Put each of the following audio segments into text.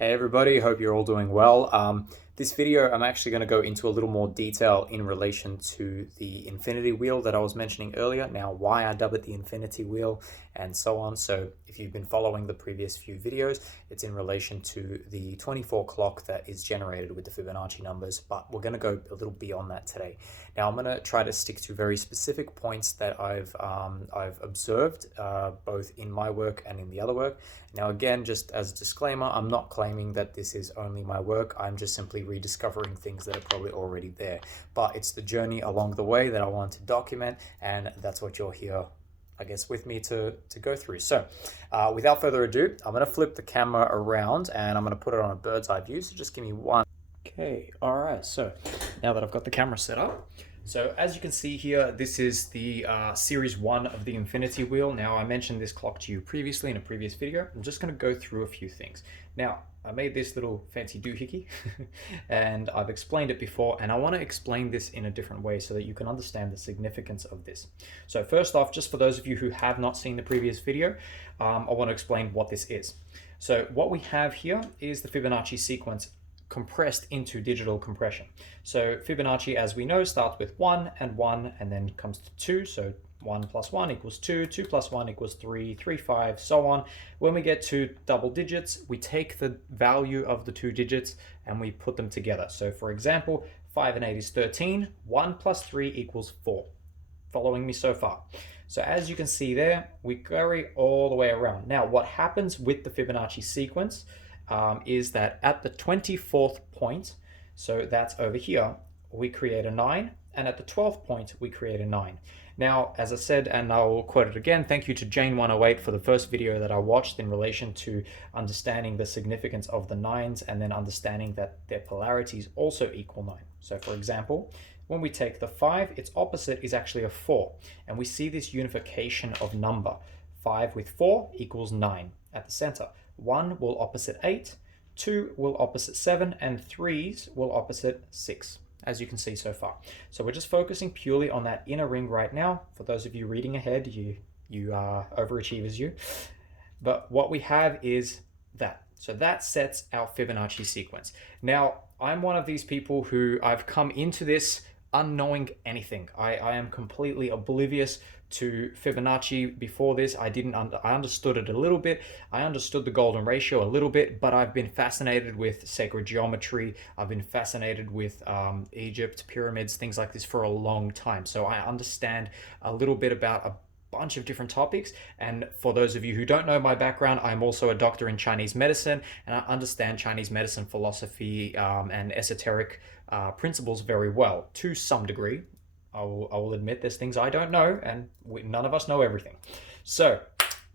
Hey everybody, hope you're all doing well. This video, I'm actually going to go into a little more detail in relation to the infinity wheel that I was mentioning earlier. Now, why I dub it the infinity wheel and so on. So if you've been following the previous few videos, it's in relation to the 24 clock that is generated with the Fibonacci numbers, but we're going to go a little beyond that today. Now, I'm going to try to stick to very specific points that I've observed both in my work and in the other work. Now, again, just as a disclaimer, I'm not claiming that this is only my work. I'm just simply rediscovering things that are probably already there. But it's the journey along the way that I want to document, and that's what you're here, I guess, with me to go through. So without further ado, I'm going to flip the camera around and I'm going to put it on a bird's eye view. So just give me one. Okay, all right. So now that I've got the camera set up, so as you can see here, this is the series 1 of the infinity wheel. Now, I mentioned this clock to you previously in a previous video. I'm just going to go through a few things. Now, I made this little fancy doohickey and I've explained it before, and I want to explain this in a different way so that you can understand the significance of this. So first off, just for those of you who have not seen the previous video, I want to explain what this is. So what we have here is the Fibonacci sequence compressed into digital compression. So Fibonacci, as we know, starts with 1 and then comes to 2. So 1 plus 1 equals 2, 2 plus 1 equals 3, 3, 5, so on. When we get to double digits, we take the value of the two digits and we put them together. So for example, 5 and 8 is 13, 1 plus 3 equals 4. Following me so far? So as you can see there, we carry all the way around. Now, what happens with the Fibonacci sequence is that at the 24th point, so that's over here, we create a 9, and at the 12th point, we create a 9. Now, as I said, and I'll quote it again, thank you to Jane108 for the first video that I watched in relation to understanding the significance of the 9s and then understanding that their polarities also equal 9. So for example, when we take the 5, its opposite is actually a 4, and we see this unification of number. 5 with 4 equals 9 at the center. 1 will opposite 8, 2 will opposite 7, and 3s will opposite 6, as you can see so far. So we're just focusing purely on that inner ring right now. For those of you reading ahead, you are overachievers, you. But what we have is that. So that sets our Fibonacci sequence. Now, I'm one of these people who I've come into this unknowing anything. I am completely oblivious to Fibonacci before this. I understood it a little bit. I understood the golden ratio a little bit, but I've been fascinated with sacred geometry. I've been fascinated with Egypt, pyramids, things like this for a long time. So I understand a little bit about a bunch of different topics. And for those of you who don't know my background, I'm also a doctor in Chinese medicine, and I understand Chinese medicine philosophy and esoteric principles very well to some degree. I will admit there's things I don't know, and none of us know everything. So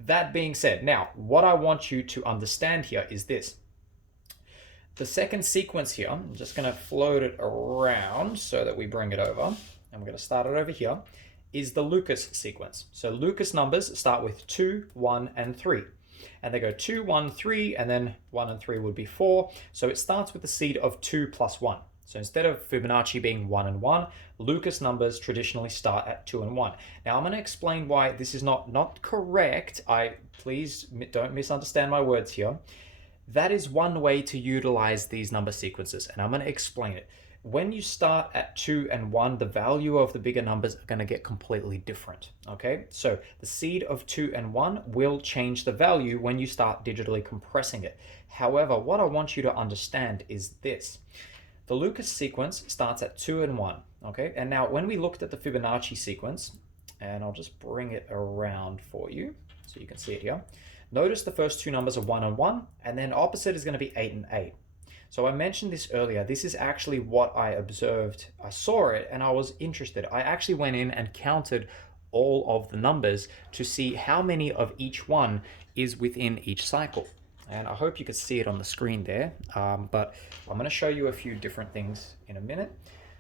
that being said, now what I want you to understand here is this. The second sequence here, I'm just going to float it around so that we bring it over, and we're going to start it over here, is the Lucas sequence. So Lucas numbers start with 2, 1, and 3. And they go 2, 1, 3, and then 1 and 3 would be 4. So it starts with the seed of 2 plus 1. So instead of Fibonacci being 1 and 1, Lucas numbers traditionally start at 2 and 1. Now I'm going to explain why this is not correct. Please don't misunderstand my words here. That is one way to utilize these number sequences, and I'm going to explain it. When you start at 2 and 1, the value of the bigger numbers are going to get completely different, okay? So the seed of 2 and 1 will change the value when you start digitally compressing it. However, what I want you to understand is this. The Lucas sequence starts at 2 and 1, okay? And now when we looked at the Fibonacci sequence, and I'll just bring it around for you so you can see it here. Notice the first two numbers are 1 and 1, and then opposite is going to be 8 and 8. So I mentioned this earlier. This is actually what I observed. I saw it and I was interested. I actually went in and counted all of the numbers to see how many of each one is within each cycle. And I hope you could see it on the screen there, but I'm going to show you a few different things in a minute.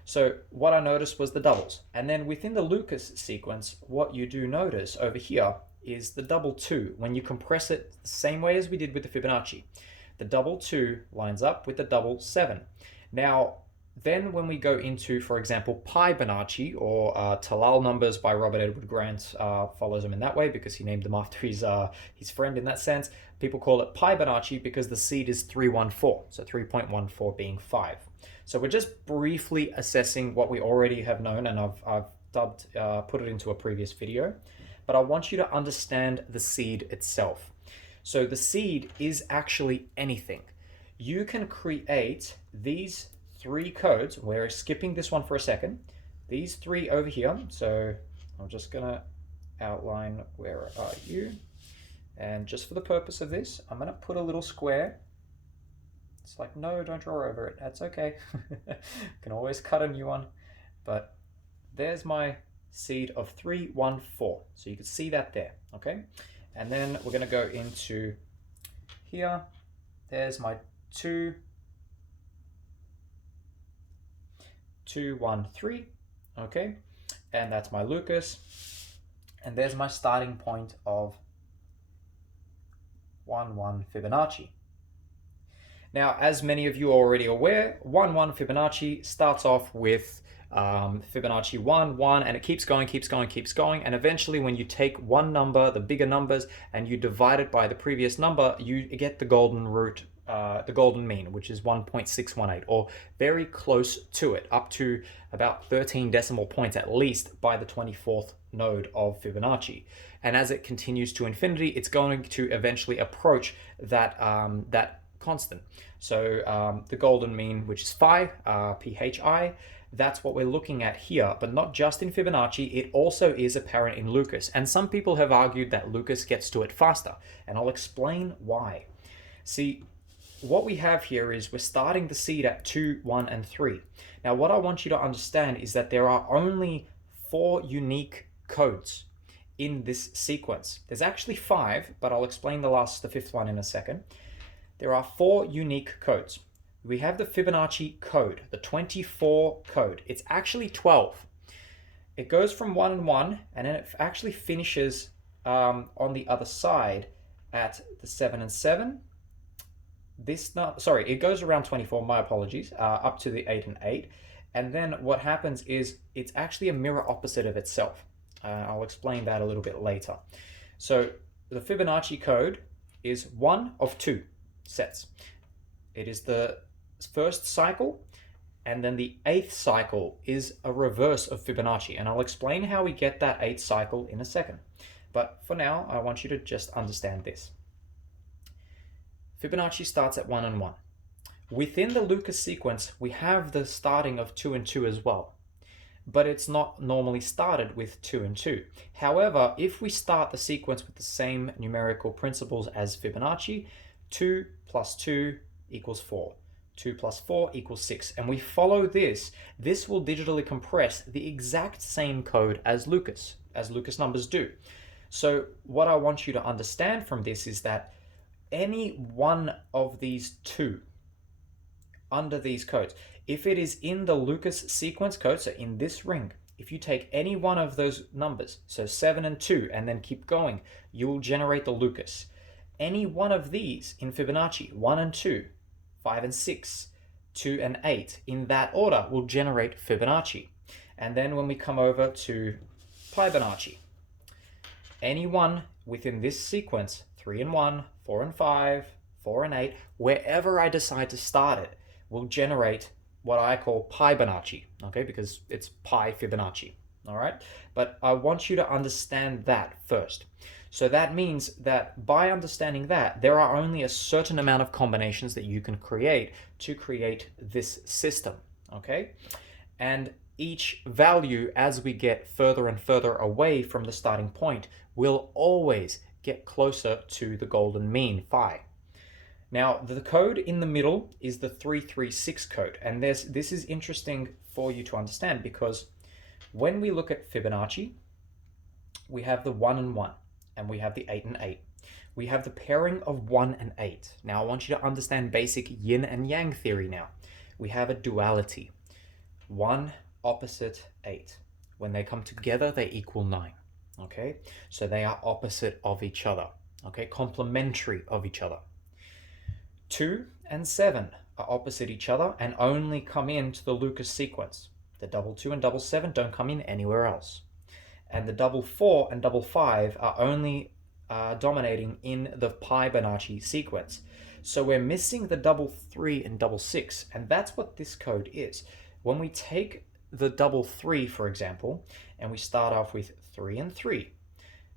So what I noticed was the doubles. And then within the Lucas sequence, what you do notice over here is the double 2. When you compress it the same way as we did with the Fibonacci, the double 2 lines up with the double 7. Now, Then when we go into, for example, Fibonacci or Talal numbers by Robert Edward Grant, follows him in that way because he named them after his friend in that sense. People call it Fibonacci because the seed is 314, so 3.14 being 5. So we're just briefly assessing what we already have known, and I've put it into a previous video, but I want you to understand the seed itself. So the seed is actually anything. You can create these 3 codes. We're skipping this one for a second. These 3 over here. So I'm just gonna outline where are you. And just for the purpose of this, I'm gonna put a little square. It's like, no, don't draw over it. That's okay. Can always cut a new one. But there's my seed of 314. So you can see that there, okay? And then we're gonna go into here. There's my 2, 2, 1, 3, okay? And that's my Lucas. And there's my starting point of 1, 1 Fibonacci. Now, as many of you are already aware, 1, 1 Fibonacci starts off with Fibonacci 1, 1, and it keeps going, and eventually when you take one number, the bigger numbers, and you divide it by the previous number, you get the golden root, the golden mean, which is 1.618, or very close to it, up to about 13 decimal points at least by the 24th node of Fibonacci. And as it continues to infinity, it's going to eventually approach that that constant. So the golden mean, which is phi, phi, that's what we're looking at here, but not just in Fibonacci, it also is apparent in Lucas. And some people have argued that Lucas gets to it faster, and I'll explain why. See, what we have here is we're starting the seed at 2, 1, and 3. Now, what I want you to understand is that there are only 4 unique codes in this sequence. There's actually 5, but I'll explain the 5th one in a second. There are 4 unique codes. We have the Fibonacci code, the 24 code. It's actually 12. It goes from 1 and 1, and then it actually finishes on the other side at the 7 and 7. It goes around 24, my apologies, up to the 8 and 8. And then what happens is it's actually a mirror opposite of itself. I'll explain that a little bit later. So the Fibonacci code is one of 2 sets. It is the first cycle, and then the 8th cycle is a reverse of Fibonacci, and I'll explain how we get that 8th cycle in a second. But for now, I want you to just understand this. Fibonacci starts at 1 and 1. Within the Lucas sequence, we have the starting of 2 and 2 as well, but it's not normally started with 2 and 2. However, if we start the sequence with the same numerical principles as Fibonacci, 2 plus 2 equals 4. 2 plus 4 equals 6. And we follow this. This will digitally compress the exact same code as Lucas numbers do. So what I want you to understand from this is that any one of these 2 under these codes, if it is in the Lucas sequence code, so in this ring, if you take any one of those numbers, so 7 and 2, and then keep going, you will generate the Lucas. Any one of these in Fibonacci, 1 and 2, 5 and 6, 2 and 8, in that order will generate Fibonacci. And then when we come over to Fibonacci, any one within this sequence, 3 and 1, 4 and 5, 4 and 8, wherever I decide to start it, will generate what I call Fibonacci, okay, because it's pi Fibonacci, all right? But I want you to understand that first. So that means that by understanding that, there are only a certain amount of combinations that you can create to create this system, okay? And each value, as we get further and further away from the starting point, will always get closer to the golden mean, phi. Now, the code in the middle is the 336 code, and this is interesting for you to understand because when we look at Fibonacci, we have the 1 and 1. And we have the 8 and 8. We have the pairing of 1 and 8. Now, I want you to understand basic yin and yang theory now. We have a duality. 1 opposite 8. When they come together, they equal 9. Okay? So they are opposite of each other. Okay? Complementary of each other. 2 and 7. are opposite each other and only come into the Lucas sequence. The double 2 and double 7 don't come in anywhere else. And the double 4 and double 5 are only dominating in the Fibonacci sequence. So we're missing the double 3 and double 6, and that's what this code is. When we take the double 3, for example, and we start off with 3 and 3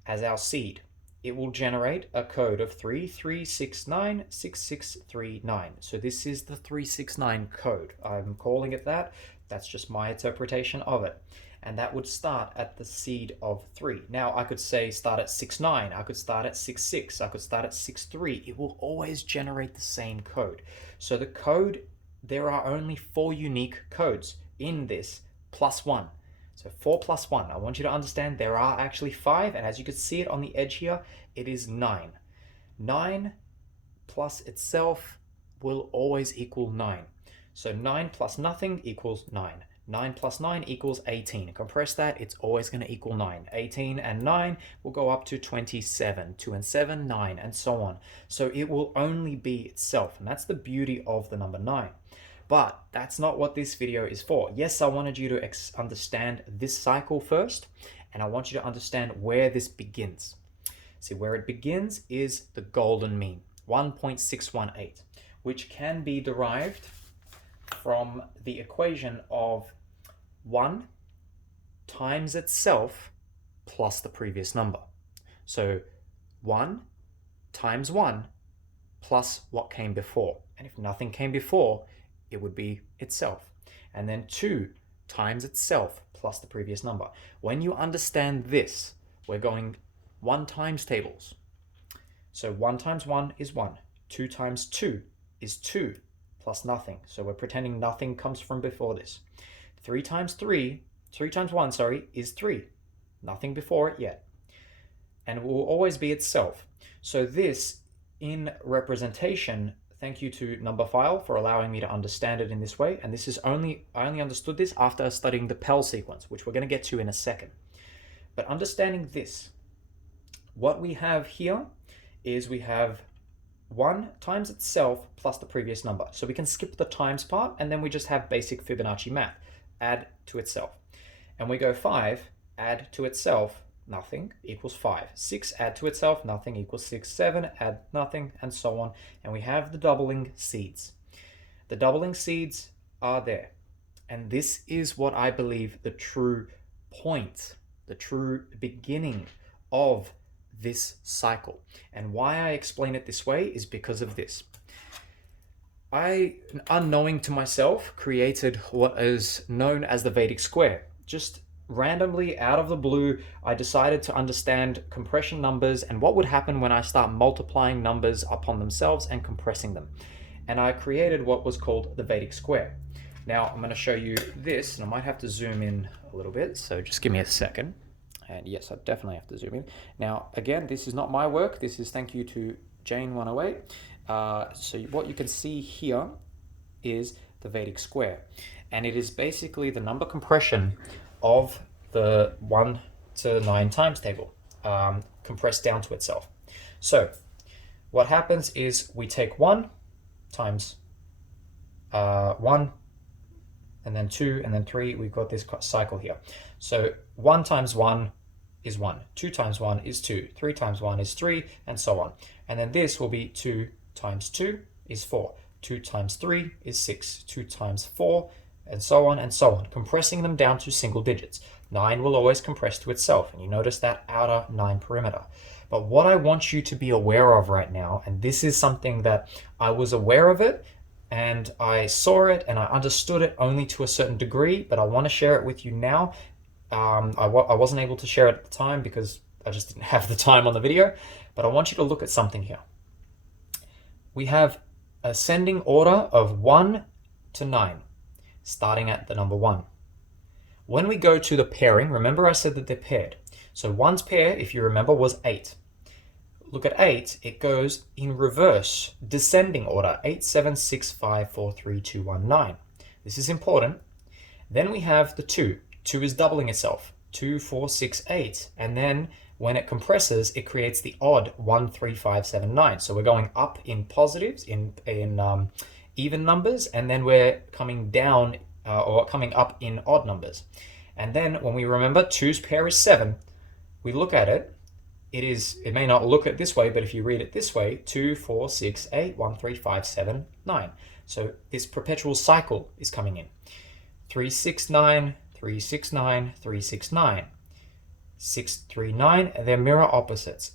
as our seed, it will generate a code of 33696639. So this is the 369 code. I'm calling it that. That's just my interpretation of it. And that would start at the seed of 3. Now I could say start at 69, I could start at 66, I could start at 63. It will always generate the same code. So the code, there are only 4 unique codes in this plus 1. So 4 plus 1. I want you to understand there are actually 5, and as you can see it on the edge here, it is 9. 9 plus itself will always equal 9. So 9 plus nothing equals 9. 9 plus 9 equals 18. Compress that, it's always going to equal 9. 18 and 9 will go up to 27. 2 and 7, 9, and so on. So it will only be itself, and that's the beauty of the number 9. But that's not what this video is for. Yes, I wanted you to understand this cycle first, and I want you to understand where this begins. See, where it begins is the golden mean, 1.618, which can be derived from the equation of 1 times itself plus the previous number. So 1 times 1 plus what came before. And if nothing came before, it would be itself. And then 2 times itself plus the previous number. When you understand this, we're going 1 times tables. So 1 times 1 is 1. 2 times 2 is 2 plus nothing. So we're pretending nothing comes from before this. 3 times 1, is 3. Nothing before it yet. And it will always be itself. So this, in representation, thank you to Numberphile for allowing me to understand it in this way. And this is I only understood this after studying the Pell sequence, which we're going to get to in a second. But understanding this, what we have here is we have 1 times itself plus the previous number. So we can skip the times part, and then we just have basic Fibonacci math. Add to itself. And we go 5, add to itself, nothing, equals 5. 6, add to itself, nothing, equals 6. 7, add nothing, and so on. And we have the doubling seeds. The doubling seeds are there. And this is what I believe the true point, the true beginning of this cycle. And why I explain it this way is because of this. I, unknowing to myself, created what is known as the Vedic Square. Just randomly, out of the blue, I decided to understand compression numbers and what would happen when I start multiplying numbers upon themselves and compressing them. And I created what was called the Vedic Square. Now, I'm going to show you this, and I might have to zoom in a little bit, so just give me a second. And yes, I definitely have to zoom in. Now, again, this is not my work. This is thank you to Jane108. So what you can see here is the Vedic Square. And it is basically the number compression of the 1 to 9 times table, compressed down to itself. So what happens is we take 1 times 1, and then 2, and then 3. We've got this cycle here. So 1 times 1 is 1. 2 times 1 is 2. 3 times 1 is 3, and so on. And then this will be 2 times 2 is 4. 2 times 3 is 6. 2 times 4, and so on and so on, compressing them down to single digits. 9 will always compress to itself, and you notice that outer 9 perimeter. But what I want you to be aware of right now, and this is something that I was aware of it, and I saw it, and I understood it only to a certain degree, but I want to share it with you now. I wasn't able to share it at the time because I just didn't have the time on the video, but I want you to look at something here. We have ascending order of 1 to 9, starting at the number 1. When we go to the pairing, remember I said that they're paired. So 1's pair, if you remember, was 8. Look at 8, it goes in reverse, descending order, 8, 7, 6, 5, 4, 3, 2, 1, 9. This is important. Then we have the 2. 2 is doubling itself, 2, 4, 6, 8. And then when it compresses, it creates the odd 1, 3, 5, 7, 9. So we're going up in positives, in even numbers, and then we're coming down or coming up in odd numbers. And then when we remember 2's pair is 7, we look at it, it may not look at this way, but if you read it this way, 2, 4, 6, 8, 1, 3, 5, 7, 9. So this perpetual cycle is coming in. 3, 6, 9, 3, 6, 9, 3, 6, 9. 6, 3, 9, they're mirror opposites.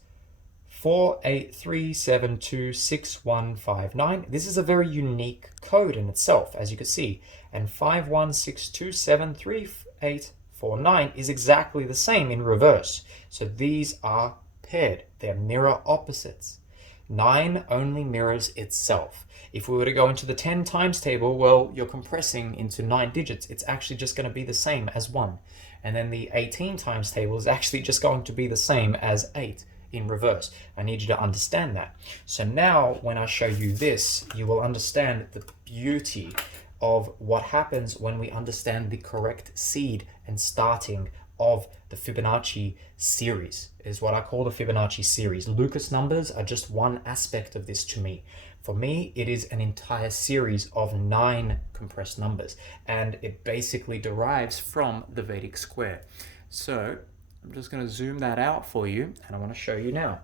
4, 8, 3, 7, 2, 6, 1, 5, 9. This is a very unique code in itself, as you can see. And 5, 1, 6, 2, 7, 3, 8, 4, 9 is exactly the same in reverse. So these are paired. They're mirror opposites. 9 only mirrors itself. If we were to go into the 10 times table, well, you're compressing into 9 digits. It's actually just going to be the same as 1. And then the 18 times table is actually just going to be the same as 8 in reverse. I need you to understand that. So now when I show you this, you will understand the beauty of what happens when we understand the correct seed and starting of the Fibonacci series, is what I call the Fibonacci series. Lucas numbers are just one aspect of this to me. For me, it is an entire series of 9 compressed numbers, and it basically derives from the Vedic Square. So I'm just going to zoom that out for you, and I want to show you now.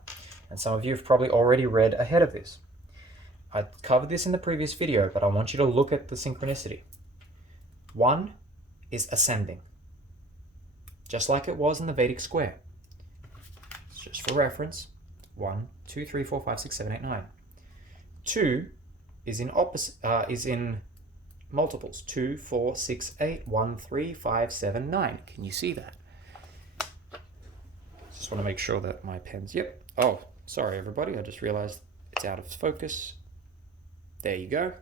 And some of you have probably already read ahead of this. I covered this in the previous video, but I want you to look at the synchronicity. 1 is ascending, just like it was in the Vedic Square. Just for reference, 1, 2, 3, 4, 5, 6, 7, 8, 9. 2 is in multiples. 2, 4, 6, 8, 1, 3, 5, 7, 9. Can you see that? Just want to make sure that my pen's, yep. Oh, sorry everybody, I just realized it's out of focus. There you go.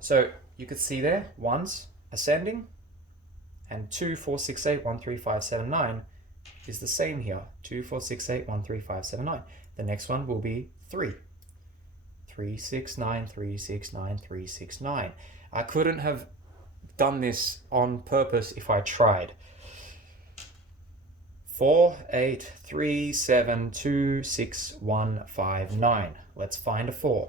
So you could see there, 1's ascending, and 2, 4, 6, 8, 1, 3, 5, 7, 9 is the same here. 2, 4, 6, 8, 1, 3, 5, 7, 9. The next one will be 3. 3, 6, 9, 3, 6, 9, 3, 6, 9. I couldn't have done this on purpose if I tried. 4, 8, 3, 7, 2, 6, 1, 5, 9. Let's find a 4.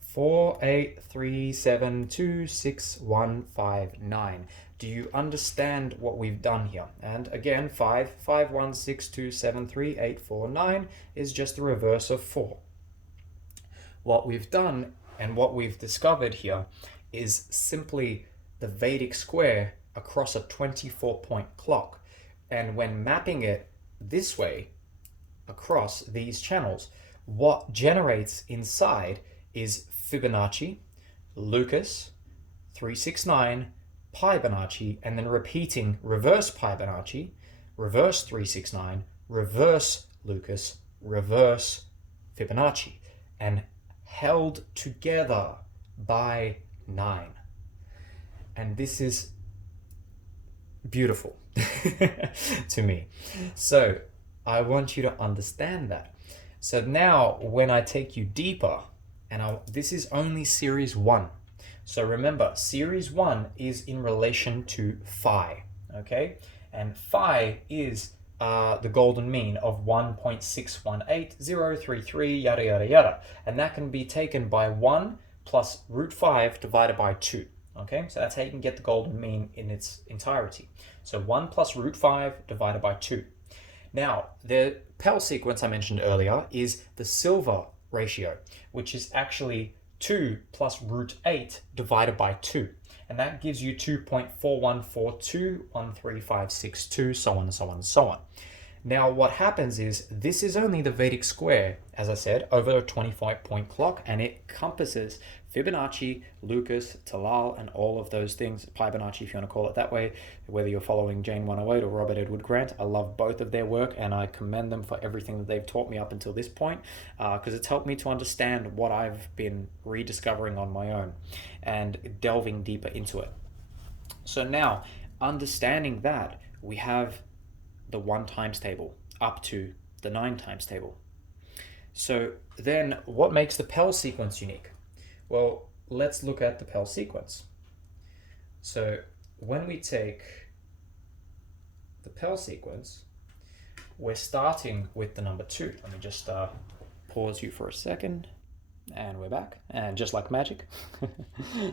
4, 8, 3, 7, 2, 6, 1, 5, 9. Do you understand what we've done here? And again, 5, 5, 1, 6, 2, 7, 3, 8, 4, 9 is just the reverse of 4. What we've done and what we've discovered here is simply the Vedic Square across a 24-point clock. And when mapping it this way across these channels, what generates inside is Fibonacci, Lucas, 369, Fibonacci, and then repeating reverse Fibonacci, reverse 369, reverse Lucas, reverse Fibonacci, and held together by 9. And this is beautiful to me. So I want you to understand that. So now when I take you deeper, and this is only series 1. So remember, series 1 is in relation to phi, okay? And phi is the golden mean of 1.618033, yada, yada, yada. And that can be taken by 1 plus root 5 divided by 2, okay? So that's how you can get the golden mean in its entirety. So 1 plus root 5 divided by 2. Now, the Pell sequence I mentioned earlier is the silver ratio, which is actually 2 plus root 8 divided by 2. And that gives you 2.41421356, so on and so on and so on. Now, what happens is this is only the Vedic Square, as I said, over a 25-point clock, and it encompasses Fibonacci, Lucas, Talal, and all of those things. Fibonacci, if you want to call it that way, whether you're following Jane 108 or Robert Edward Grant. I love both of their work, and I commend them for everything that they've taught me up until this point, because it's helped me to understand what I've been rediscovering on my own and delving deeper into it. So now, understanding that, we have the 1 times table up to the 9 times table. So then what makes the Pell sequence unique? Well, let's look at the Pell sequence. So when we take the Pell sequence, we're starting with the number 2. Let me just pause you for a second. And we're back, and just like magic.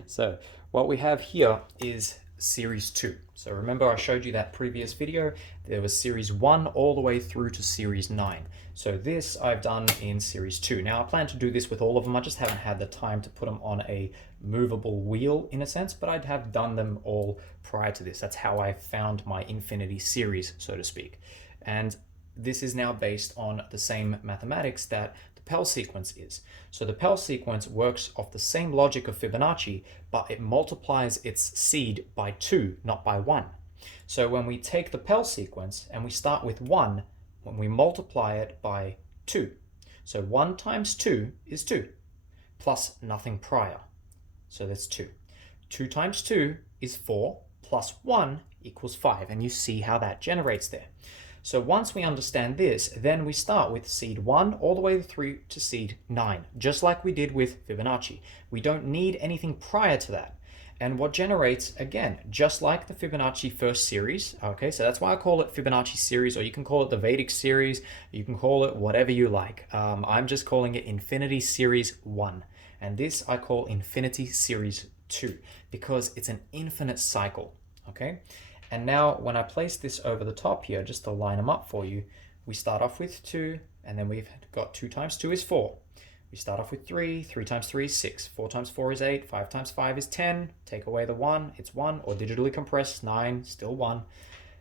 So what we have here is series 2. So remember I showed you that previous video, there was series 1 all the way through to series 9. So this I've done in series 2. Now I plan to do this with all of them, I just haven't had the time to put them on a movable wheel in a sense, but I'd have done them all prior to this. That's how I found my infinity series, so to speak. And this is now based on the same mathematics that the Pell sequence is. So the Pell sequence works off the same logic of Fibonacci, but it multiplies its seed by 2, not by 1. So when we take the Pell sequence and we start with 1, when we multiply it by 2. So 1 times 2 is 2, plus nothing prior. So that's 2. 2 times 2 is 4, plus 1 equals 5. And you see how that generates there. So once we understand this, then we start with seed 1 all the way through to seed 9, just like we did with Fibonacci. We don't need anything prior to that. And what generates, again, just like the Fibonacci first series, okay, so that's why I call it Fibonacci series, or you can call it the Vedic series, you can call it whatever you like. I'm just calling it Infinity Series 1. And this I call Infinity Series 2, because it's an infinite cycle, okay? And now when I place this over the top here, just to line them up for you, we start off with 2, and then we've got 2 times 2 is 4. We start off with 3, 3 times 3 is 6, 4 times 4 is 8, 5 times 5 is 10, take away the 1, it's 1, or digitally compressed, 9, still 1.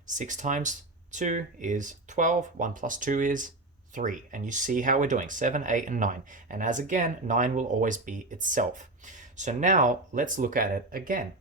6 times 2 is 12, 1 plus 2 is 3. And you see how we're doing, 7, 8, and 9. And as again, 9 will always be itself. So now let's look at it again.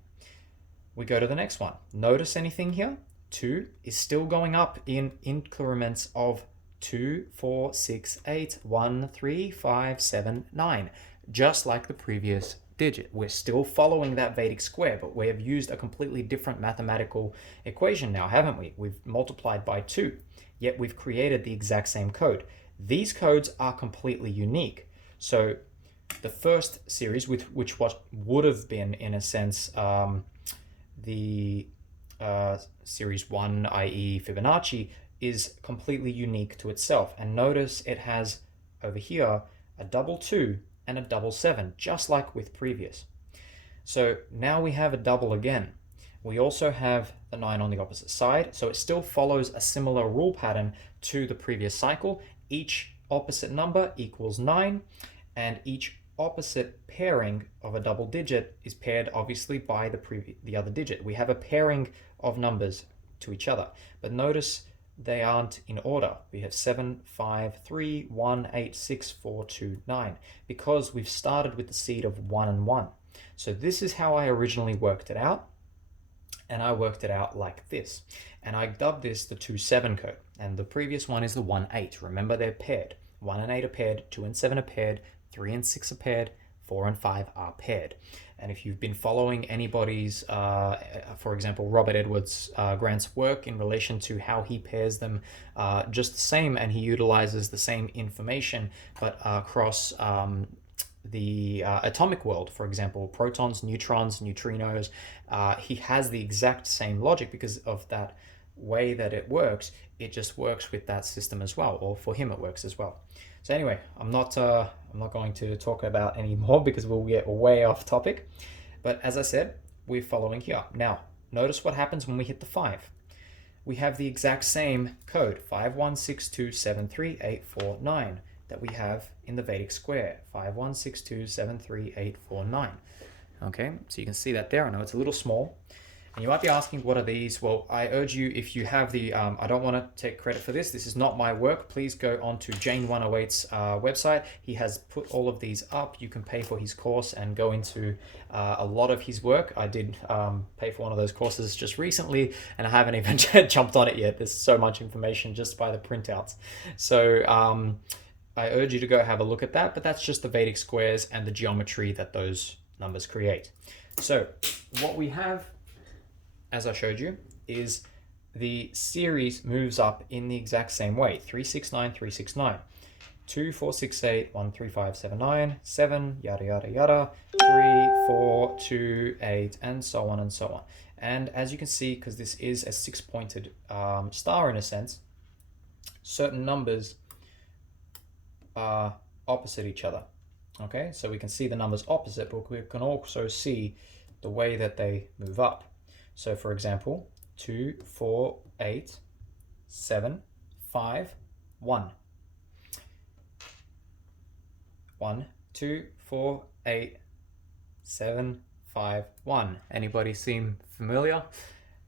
We go to the next one. Notice anything here? 2 is still going up in increments of 2, 4, 6, 8, 1, 3, 5, 7, 9. Just like the previous digit. We're still following that Vedic square, but we have used a completely different mathematical equation now, haven't we? We've multiplied by 2, yet we've created the exact same code. These codes are completely unique. So the first series, with which what would have been, in a sense, the series 1, i.e. Fibonacci, is completely unique to itself. And notice it has over here a double 2 and a double 7, just like with previous. So now we have a double again. We also have the 9 on the opposite side, so it still follows a similar rule pattern to the previous cycle. Each opposite number equals 9, and each opposite pairing of a double digit is paired obviously by the other digit. We have a pairing of numbers to each other, but notice they aren't in order. We have 7, 5, 3, 1, 8, 6, 4, 2, 9, because we've started with the seed of 1 and 1. So this is how I originally worked it out, and I worked it out like this. And I dubbed this the 2-7 code, and the previous one is the 1-8. Remember, they're paired. 1 and 8 are paired, 2 and 7 are paired, 3 and 6 are paired, 4 and 5 are paired. And if you've been following anybody's, for example, Robert Edwards Grant's work in relation to how he pairs them, just the same, and he utilizes the same information, but across the atomic world, for example, protons, neutrons, neutrinos, he has the exact same logic because of that way that it works. It just works with that system as well, or for him it works as well. So anyway, I'm not going to talk about any more because we'll get way off topic. But as I said, we're following here. Now, notice what happens when we hit the 5. We have the exact same code, 5, 1, 6, 2, 7, 3, 8, 4, 9, that we have in the Vedic square, 5, 1, 6, 2, 7, 3, 8, 4, 9. Okay, so you can see that there. I know it's a little small. And you might be asking, what are these? Well, I urge you, if you have the, I don't want to take credit for this. This is not my work. Please go on to Jane 108's website. He has put all of these up. You can pay for his course and go into a lot of his work. I did pay for one of those courses just recently, and I haven't even jumped on it yet. There's so much information just by the printouts. So I urge you to go have a look at that, but that's just the Vedic squares and the geometry that those numbers create. So what we have, as I showed you, is the series moves up in the exact same way. 3, 6, 9, 3, 6, 9. 2, 4, 6, 8, 1, 3, 5, 7, 9, 7, yada, yada, yada, 3, 4, 2, 8, and so on and so on. And as you can see, because this is a 6-pointed star in a sense, certain numbers are opposite each other. Okay, so we can see the numbers opposite, but we can also see the way that they move up. So for example, 2, 4, 8, 7, 5, 1. 1, 2, 4, 8, 7, 5, 1. Anybody seem familiar?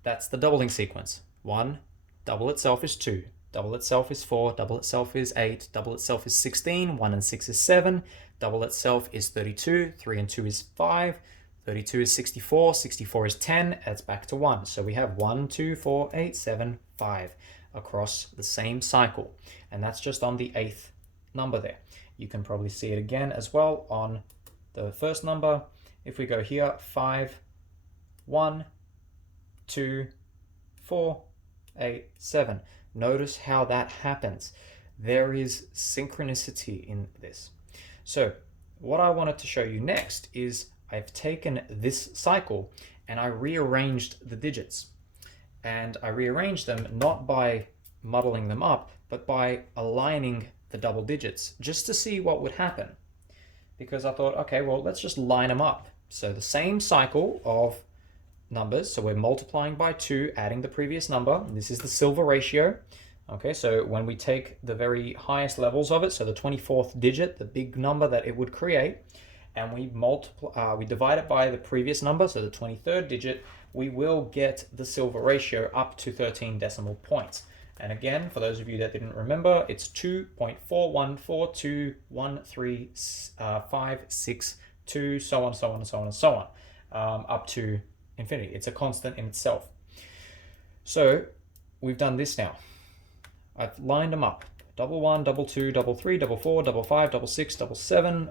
That's the doubling sequence. 1, double itself is 2. Double itself is 4, double itself is 8, double itself is 16, 1 and 6 is 7, double itself is 32, 3 and 2 is 5, 32 is 64, 64 is 10, adds back to 1. So we have 1, 2, 4, 8, 7, 5 across the same cycle. And that's just on the 8th number there. You can probably see it again as well on the first number. If we go here, 5, 1, 2, 4, 8, 7. Notice how that happens. There is synchronicity in this. So what I wanted to show you next is I've taken this cycle and I rearranged the digits. And I rearranged them not by muddling them up, but by aligning the double digits just to see what would happen. Because I thought, okay, well, let's just line them up. So the same cycle of numbers. So we're multiplying by 2, adding the previous number. This is the silver ratio. Okay, so when we take the very highest levels of it, so the 24th digit, the big number that it would create, and we we divide it by the previous number, so the 23rd digit, we will get the silver ratio up to 13 decimal points. And again, for those of you that didn't remember, it's 2.414213562, so on, so on, and so on, and so on, up to infinity. It's a constant in itself. So we've done this now. I've lined them up. Double 1, double 2, double 3, double 4, double 5, double 6, double 7.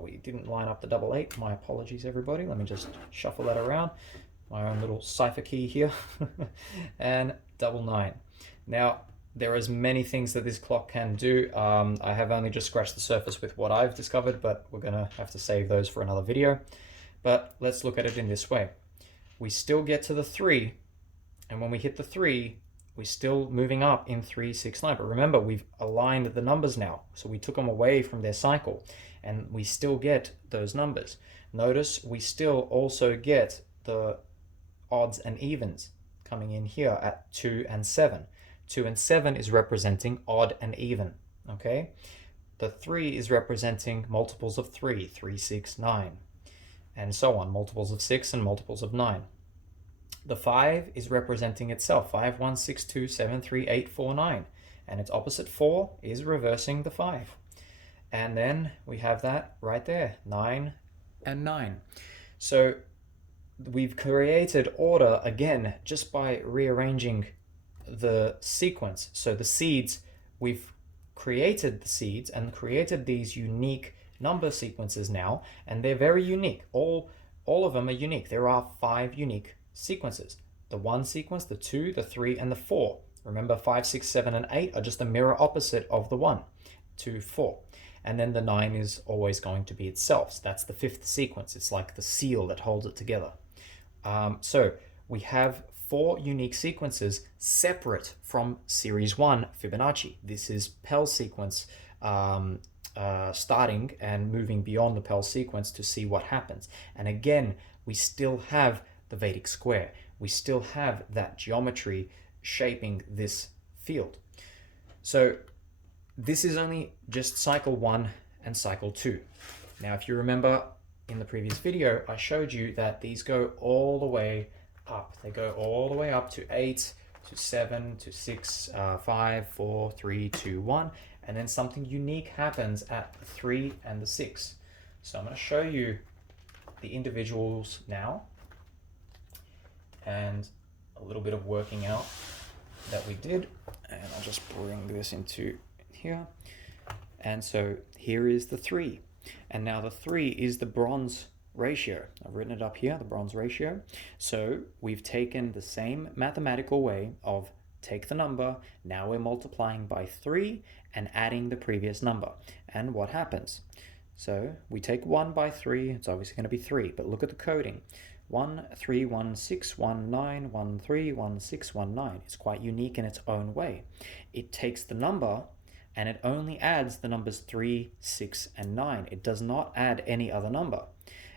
We didn't line up the double 8. My apologies, everybody. Let me just shuffle that around. My own little cipher key here. And double 9. Now, there are as many things that this clock can do. I have only just scratched the surface with what I've discovered, but we're going to have to save those for another video. But let's look at it in this way. We still get to the 3, and when we hit the 3, we're still moving up in 3, 6, 9. But remember, we've aligned the numbers now, so we took them away from their cycle, and we still get those numbers. Notice we still also get the odds and evens coming in here at 2 and 7. 2 and 7 is representing odd and even, okay? The 3 is representing multiples of 3, 3, 6, 9, and so on, multiples of 6 and multiples of 9. The 5 is representing itself, 5, 1, 6, 2, 7, 3, 8, 4, 9. And its opposite 4 is reversing the 5. And then we have that right there, 9 and 9. So we've created order again just by rearranging the sequence. So the seeds, we've created the seeds and created these unique number sequences now, and they're very unique. All of them are unique. There are 5 unique sequences. The 1 sequence, the 2, the 3, and the 4. Remember, 5, 6, 7, and 8 are just the mirror opposite of the 1, 2, 4. And then the 9 is always going to be itself. So that's the 5th sequence. It's like the seal that holds it together. So we have 4 unique sequences separate from Series 1 Fibonacci. This is Pell sequence starting and moving beyond the Pell sequence to see what happens. And again, we still have the Vedic Square. We still have that geometry shaping this field. So this is only just cycle 1 and cycle 2. Now, if you remember in the previous video, I showed you that these go all the way up. They go all the way up to 8, to 7, to 6, 5, 4, 3, 2, 1. And then something unique happens at the 3 and the 6. So I'm going to show you the individuals now, and a little bit of working out that we did. And I'll just bring this into here. And so here is the 3. And now the 3 is the bronze ratio. I've written it up here, the bronze ratio. So we've taken the same mathematical way of take the number, now we're multiplying by 3 and adding the previous number. And what happens? So we take 1 by 3, it's obviously going to be 3, but look at the coding. 1, 3, 1, 6, 1, 9, 1, 3, 1, 6, 1, 9. It's quite unique in its own way. It takes the number, and it only adds the numbers 3, 6, and 9. It does not add any other number.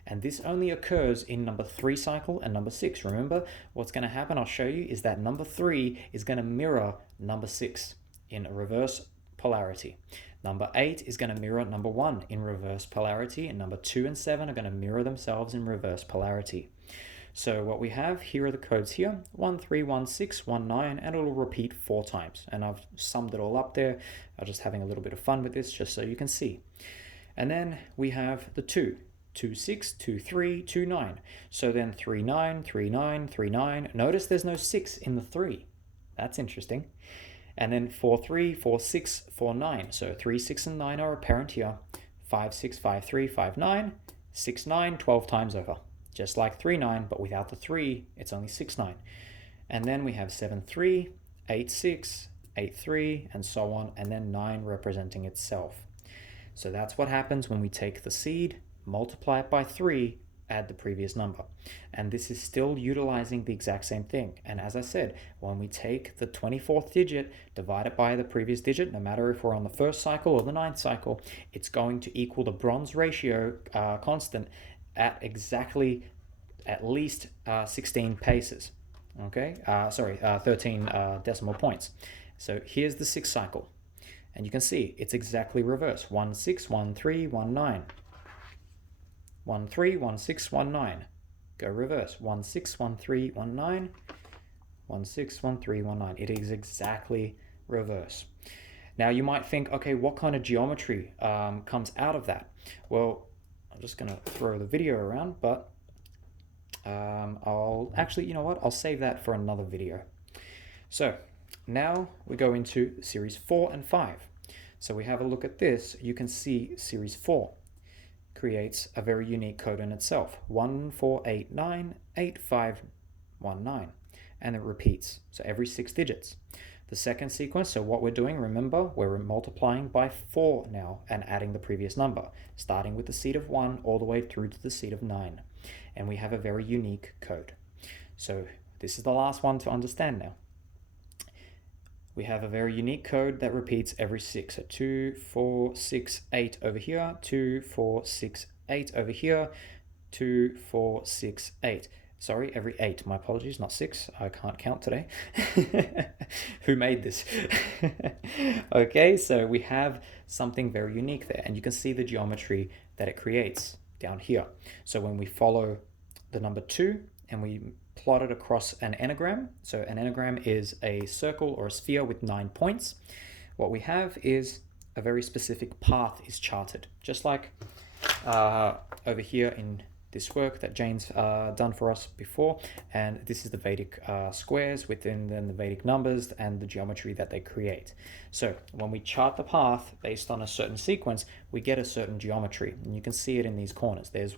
And this only occurs in number 3 cycle and number 6. Remember, what's going to happen, I'll show you, is that number 3 is going to mirror number 6 in a reverse polarity. Number 8 is going to mirror number 1 in reverse polarity, and number 2 and 7 are going to mirror themselves in reverse polarity. So what we have, here are the codes here, 1, 3, 1, 6, 1, 9, and it'll repeat 4 times. And I've summed it all up there. I'm just having a little bit of fun with this, just so you can see. And then we have the 2, 2, 6, 2, 3, 2, 9. So then 3, 9, 3, 9, 3, 9. Notice there's no 6 in the 3. That's interesting. And then 4, 3, 4, 6, 4, 9. So 3, 6, and 9 are apparent here. 5, 6, 5, 3, 5, 9. 6, 9, 12 times over. Just like 3, 9, but without the 3, it's only 6, 9. And then we have 7, 3, 8, 6, 8, 3, and so on, and then 9 representing itself. So that's what happens when we take the seed, multiply it by 3, add the previous number. And this is still utilizing the exact same thing. And as I said, when we take the 24th digit, divide it by the previous digit, no matter if we're on the first cycle or the 9th cycle, it's going to equal the bronze ratio constant at exactly at least 16 paces. Okay, 13 decimal points. So here's the 6th cycle. And you can see it's exactly reverse. 1, 6, 1, 3, 1, 9. 1, 3, 1, 6, 1, 9. Go reverse. 1, 6, 1, 3, 1, 9. 1, 6, 1, 3, 1, 9. It is exactly reverse. Now you might think, okay, what kind of geometry comes out of that? Well, I'm just going to throw the video around, but I'll actually, you know what? I'll save that for another video. So now we go into series 4 and 5. So we have a look at this. You can see series 4 creates a very unique code in itself. 1, 4, 8, 9, 8, 5, 1, 9. And it repeats. So every 6 digits. The second sequence, so what we're doing, remember, we're multiplying by 4 now and adding the previous number, starting with the seed of 1 all the way through to the seed of 9. And we have a very unique code. So this is the last one to understand now. We have a very unique code that repeats every 6. So 2, 4, 6, 8 over here, 2, 4, 6, 8 over here, 2, 4, 6, 8. Sorry, every 8. My apologies, not 6. I can't count today. Who made this? Okay, so we have something very unique there. And you can see the geometry that it creates down here. So when we follow the number 2 and we plot it across an anagram. So an anagram is a circle or a sphere with 9 points. What we have is a very specific path is charted. Just like over here in this work that Jane's done for us before, and this is the Vedic squares within then the Vedic numbers and the geometry that they create. So when we chart the path based on a certain sequence, we get a certain geometry, and you can see it in these corners. There's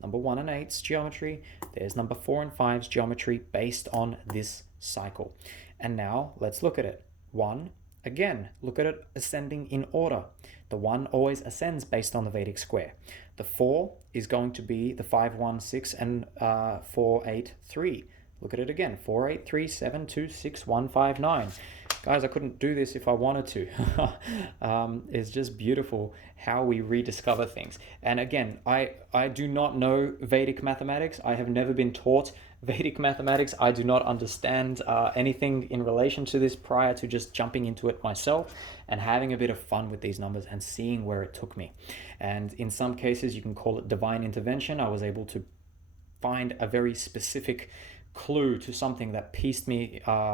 number 1 and 8's geometry, there's number 4 and 5's geometry based on this cycle. And now let's look at it. 1, again, look at it ascending in order. The 1 always ascends based on the Vedic square. The 4 is going to be the 5, 1, 6, and 4, 8, 3. Look at it again. 4, 8, 3, 7, 2, 6, 1, 5, 9. Guys, I couldn't do this if I wanted to. It's just beautiful how we rediscover things. And again, I do not know Vedic mathematics. I have never been taught Vedic mathematics. I do not understand anything in relation to this prior to just jumping into it myself and having a bit of fun with these numbers and seeing where it took me. And in some cases, you can call it divine intervention. I was able to find a very specific clue to something that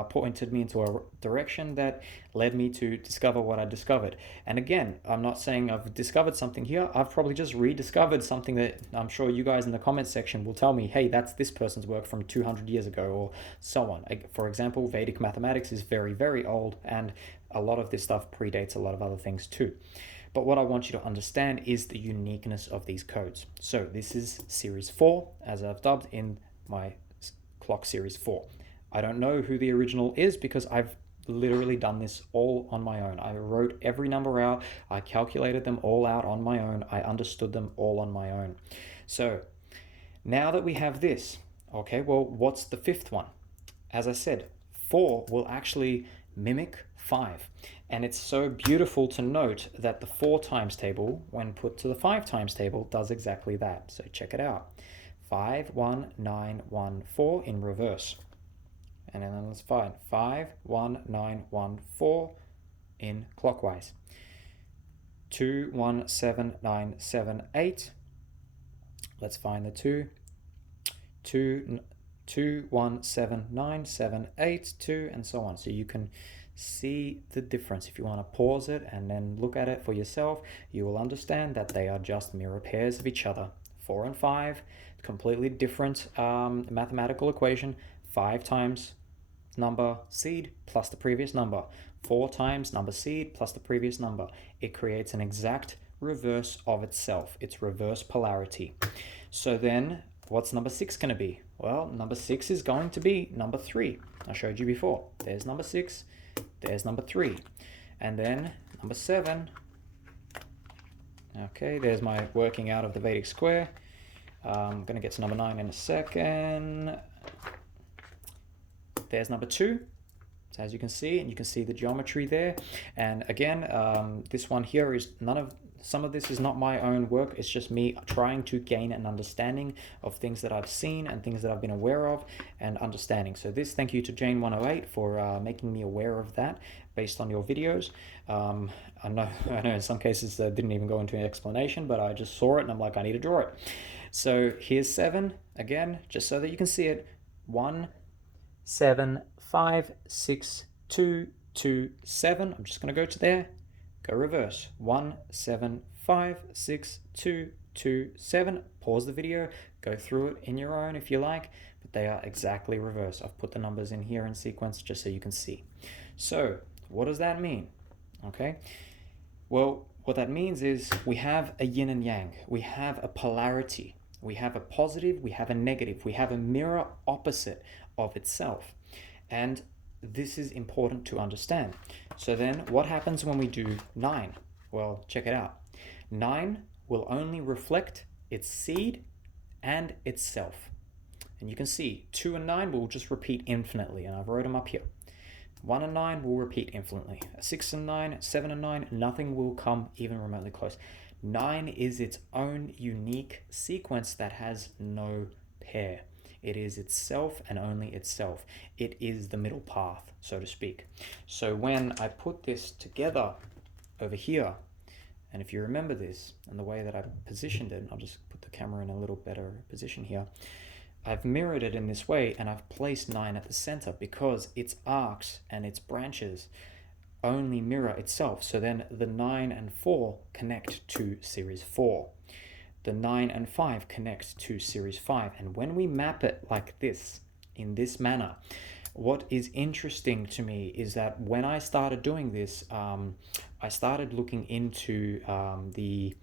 pointed me into a direction that led me to discover what I discovered. And again, I'm not saying I've discovered something here. I've probably just rediscovered something that I'm sure you guys in the comment section will tell me, hey, that's this person's work from 200 years ago, or so on. For example, Vedic mathematics is very, very old, and a lot of this stuff predates a lot of other things too. But what I want you to understand is the uniqueness of these codes. So this is series 4, as I've dubbed in my clock series 4. I don't know who the original is because I've literally done this all on my own. I wrote every number out. I calculated them all out on my own. I understood them all on my own. So now that we have this, okay, well, what's the 5th one? As I said, 4 will actually mimic 5. And it's so beautiful to note that the 4 times table, when put to the 5 times table, does exactly that. So check it out. 5, 1, 9, 1, 4 in reverse. And then let's find 5, 1, 9, 1, 4 in clockwise. 2, 1, 7, 9, 7, 8. Let's find the 2. 2, 1, 7, 9, 7, 8, 2, and so on. So you can see the difference. If you want to pause it and then look at it for yourself, you will understand that they are just mirror pairs of each other. 4 and 5, completely different mathematical equation. 5 times number seed plus the previous number. 4 times number seed plus the previous number. It creates an exact reverse of itself. It's reverse polarity. So then what's number 6 going to be? Well, number 6 is going to be number 3. I showed you before. There's number 6. There's number 3. And then number 7. Okay, there's my working out of the Vedic Square. I'm going to get to number 9 in a second. There's number 2. So as you can see, and you can see the geometry there. And again, this one here is some of this is not my own work. It's just me trying to gain an understanding of things that I've seen and things that I've been aware of and understanding. So thank you to Jane108 for making me aware of that based on your videos. I know in some cases that didn't even go into an explanation, but I just saw it and I'm like, I need to draw it. So here's 7 again, just so that you can see it. 1, 7, 5, 6, 2, 2, 7. I'm just going to go to there. Go reverse. 1, 7, 5, 6, 2, 2, 7. Pause the video. Go through it in your own if you like. But they are exactly reverse. I've put the numbers in here in sequence just so you can see. So what does that mean? Okay. Well, what that means is we have a yin and yang. We have a polarity. We have a positive. We have a negative. We have a mirror opposite of itself. And this is important to understand. So then what happens when we do 9? Well, check it out. 9 will only reflect its seed and itself. And you can see 2 and 9 will just repeat infinitely. And I've wrote them up here. 1 and 9 will repeat infinitely. 6 and 9, 7 and 9, nothing will come even remotely close. 9 is its own unique sequence that has no pair. It is itself and only itself. It is the middle path, so to speak. So when I put this together over here, and if you remember this and the way that I positioned it, I'll just put the camera in a little better position here. I've mirrored it in this way and I've placed 9 at the center because its arcs and its branches only mirror itself. So then the 9 and 4 connect to series 4. The 9 and 5 connect to series 5. And when we map it like this, in this manner, what is interesting to me is that when I started doing this, I started looking into the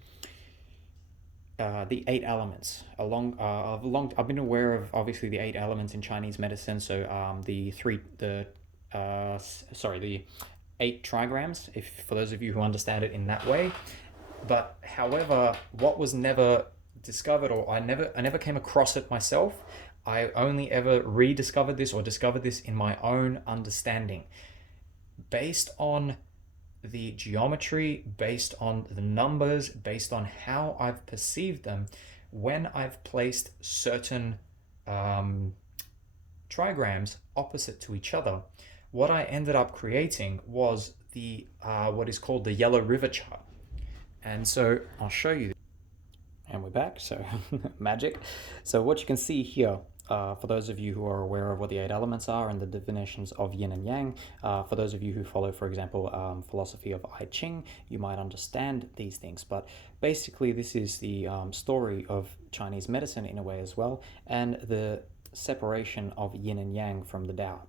8 elements. I've been aware of obviously the 8 elements in Chinese medicine. So the 8 trigrams, for those of you who understand it in that way. But however, what was never discovered, or I never came across it myself. I only ever rediscovered this or discovered this in my own understanding, based on the geometry, based on the numbers, based on how I've perceived them when I've placed certain trigrams opposite to each other. What I ended up creating was the what is called the yellow river chart. And so I'll show you. And we're back, so magic. So what you can see here, for those of you who are aware of what the 8 elements are and the definitions of yin and yang, for those of you who follow, for example, philosophy of I Ching, you might understand these things. But basically, this is the story of Chinese medicine in a way as well, and the separation of yin and yang from the Tao.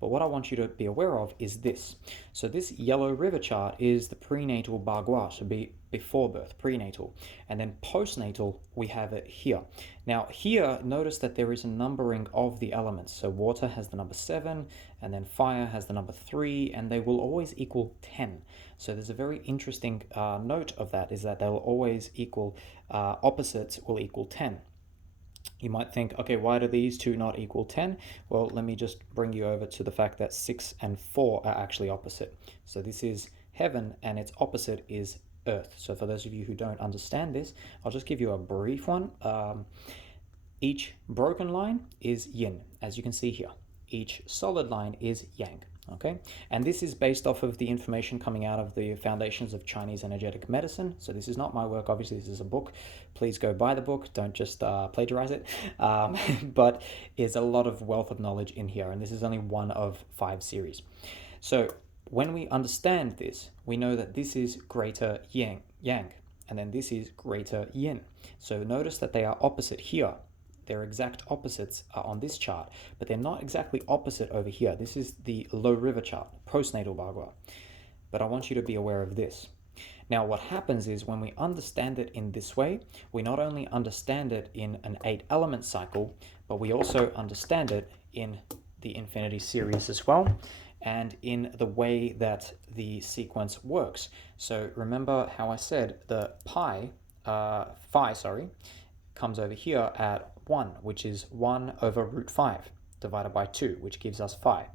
But what I want you to be aware of is this. So this yellow river chart is the prenatal bagua, so before birth, prenatal. And then postnatal, we have it here. Now here, notice that there is a numbering of the elements. So water has the number 7, and then fire has the number 3, and they will always equal 10. So there's a very interesting note of that, is that they'll always equal, opposites will equal 10. You might think, okay, why do these two not equal 10? Well, let me just bring you over to the fact that 6 and 4 are actually opposite. So this is heaven and its opposite is earth. So for those of you who don't understand this, I'll just give you a brief one. Each broken line is yin, as you can see here. Each solid line is yang. Okay, and this is based off of the information coming out of the Foundations of Chinese Energetic Medicine. So this is not my work, obviously. This is a book. Please go buy the book. Don't just plagiarize it. But there's a lot of wealth of knowledge in here, and this is only one of 5 series. So when we understand this, we know that this is greater yang, and then this is greater yin. So notice that they are opposite here. Their exact opposites are on this chart, but they're not exactly opposite over here. This is the low river chart, postnatal Bagua. But I want you to be aware of this. Now, what happens is when we understand it in this way, we not only understand it in an 8-element cycle, but we also understand it in the infinity series as well, and in the way that the sequence works. So remember how I said the phi, comes over here at 1, which is 1 over root 5 divided by 2, which gives us phi,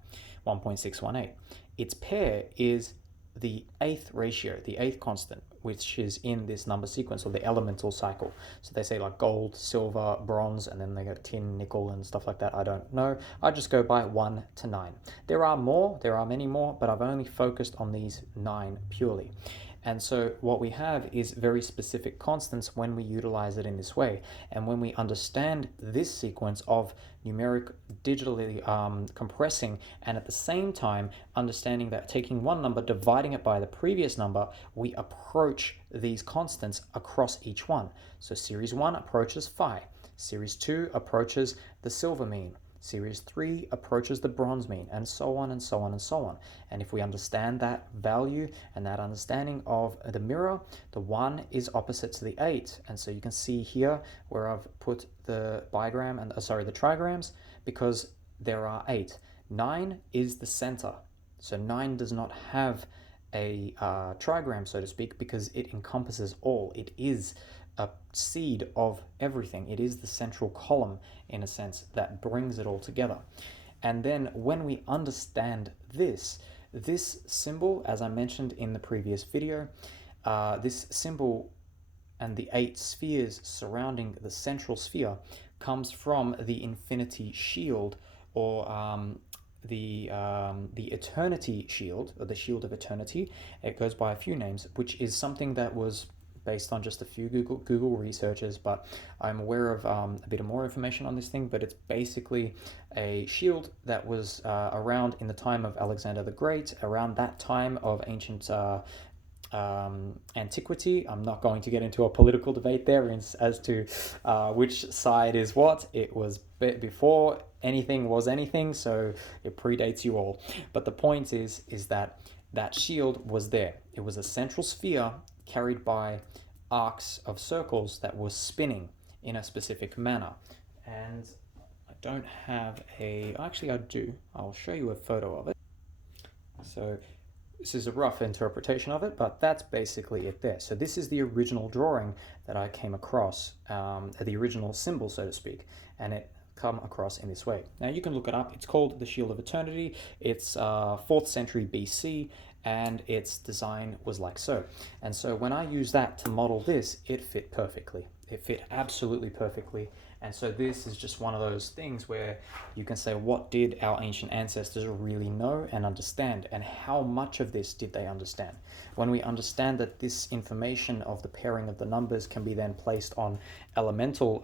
1.618. Its pair is the 8th ratio, the 8th constant, which is in this number sequence or the elemental cycle. So they say like gold, silver, bronze, and then they got tin, nickel, and stuff like that. I don't know. I just go by 1 to 9. There are many more, but I've only focused on these 9 purely. And so what we have is very specific constants when we utilize it in this way. And when we understand this sequence of numeric digitally compressing, and at the same time understanding that taking one number, dividing it by the previous number, we approach these constants across each one. So series 1 approaches phi. Series 2 approaches the silver mean. Series 3 approaches the bronze mean, and so on and so on and so on. And if we understand that value and that understanding of the mirror, the 1 is opposite to the 8. And so you can see here where I've put the bigram and the trigrams, because there are 8. 9 is the center. So 9 does not have a trigram, so to speak, because it encompasses all. It is a seed of everything. It is the central column, in a sense, that brings it all together. And then when we understand this symbol, as I mentioned in the previous video, this symbol and the 8 spheres surrounding the central sphere comes from the infinity shield, or the eternity shield, or the shield of eternity. It goes by a few names, which is something that was based on just a few Google researches, but I'm aware of a bit more information on this thing. But it's basically a shield that was around in the time of Alexander the Great, around that time of ancient antiquity. I'm not going to get into a political debate there as to which side is what. It was before anything was anything, so it predates you all. But the point is that that shield was there. It was a central sphere carried by arcs of circles that were spinning in a specific manner. And I don't have actually I do. I'll show you a photo of it. So this is a rough interpretation of it, but that's basically it there. So this is the original drawing that I came across, the original symbol, so to speak, and it come across in this way. Now you can look it up. It's called the Shield of Eternity. It's 4th century BC, and its design was like so. And so when I use that to model this, it fit perfectly. It fit absolutely perfectly. And so this is just one of those things where you can say, what did our ancient ancestors really know and understand? And how much of this did they understand? When we understand that this information of the pairing of the numbers can be then placed on elemental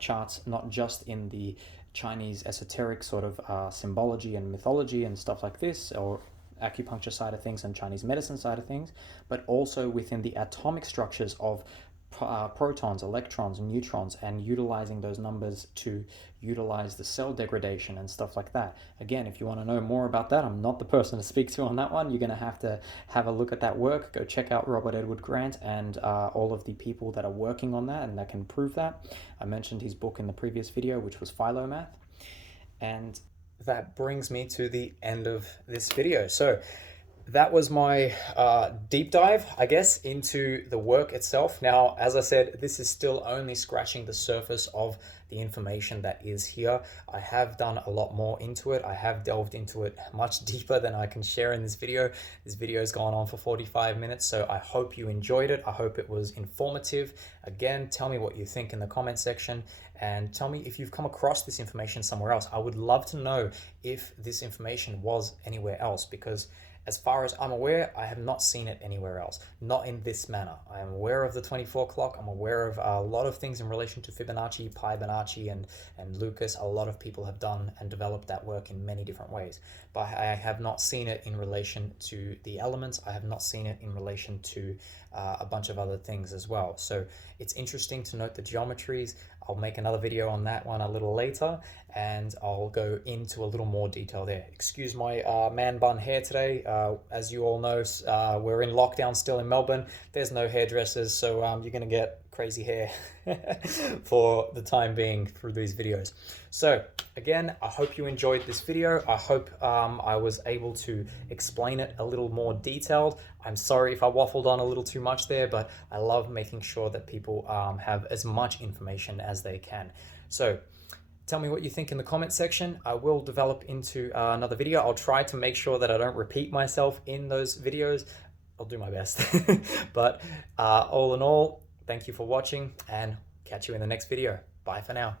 charts, not just in the Chinese esoteric sort of symbology and mythology and stuff like this, or acupuncture side of things and Chinese medicine side of things, but also within the atomic structures of protons, electrons, neutrons, and utilizing those numbers to utilize the cell degradation and stuff like that. Again, if you want to know more about that, I'm not the person to speak to on that one. You're going to have a look at that work. Go check out Robert Edward Grant and all of the people that are working on that and that can prove that. I mentioned his book in the previous video, which was Philomath. And that brings me to the end of this video. So that was my deep dive, I guess, into the work itself. Now, as I said, this is still only scratching the surface of the information that is here. I have done a lot more into it. I have delved into it much deeper than I can share in this video. This video has gone on for 45 minutes, so I hope you enjoyed it. I hope it was informative. Again, tell me what you think in the comment section, and tell me if you've come across this information somewhere else. I would love to know if this information was anywhere else, because as far as I'm aware, I have not seen it anywhere else, not in this manner. I am aware of the 24 clock. I'm aware of a lot of things in relation to Fibonacci, Fibonacci, and Lucas. A lot of people have done and developed that work in many different ways, but I have not seen it in relation to the elements. I have not seen it in relation to a bunch of other things as well. So it's interesting to note the geometries. I'll make another video on that one a little later, and I'll go into a little more detail there. Excuse my man bun hair today. As you all know, we're in lockdown still in Melbourne. There's no hairdressers, so you're gonna get crazy hair for the time being through these videos. So again, I hope you enjoyed this video. I hope I was able to explain it a little more detailed. I'm sorry if I waffled on a little too much there, but I love making sure that people have as much information as they can. So tell me what you think in the comment section. I will develop into another video. I'll try to make sure that I don't repeat myself in those videos. I'll do my best. But all in all, thank you for watching, and catch you in the next video. Bye for now.